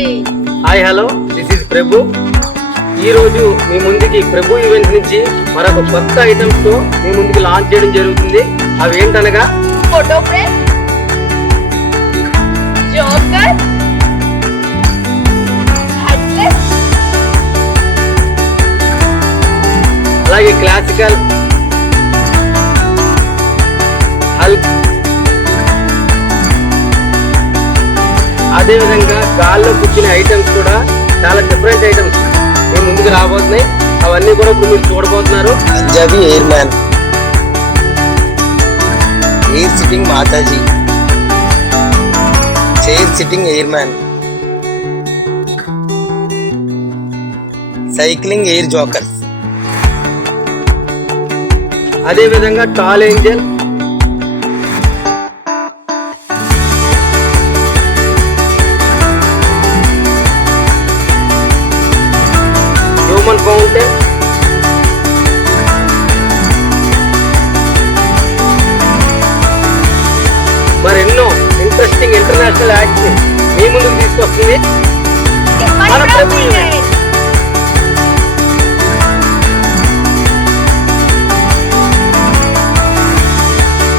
Hi hello, this is ప్రభు. ఈ రోజు మీ ముందుకి ప్రభు ఈవెంట్స్ నుంచి మరొక కొత్త ఐటమ్స్ తో మీ ముందుకి లాంచ్ చేయడం జరుగుతుంది. అవి ఏంటనగా ఫోటో ఫ్రేమ్, జోకర్, హెడ్లెస్, అలాగే క్లాసికల్, హల్క్, అదే విధంగా గాల్లో కూర్చునే ఐటమ్స్ కూడా చాలా డిఫరెంట్ ఐటమ్స్ మీ ముందుకు రాబోతున్నాయి. అవన్నీ కూడా ఇప్పుడు మీరు చూడబోతున్నారు. Punjabi air man, air sitting Mataji, chair sitting air man, cycling air jokers, అదే విధంగా టాల్ ఏంజల్, హ్యూమన్ ఫౌంటైన్, మరెన్నో ఇంట్రెస్టింగ్ ఇంటర్నేషనల్ యాక్ట్స్ మీ ముందుకు తీసుకొస్తుంది మన ప్రభు ఈవెంట్స్.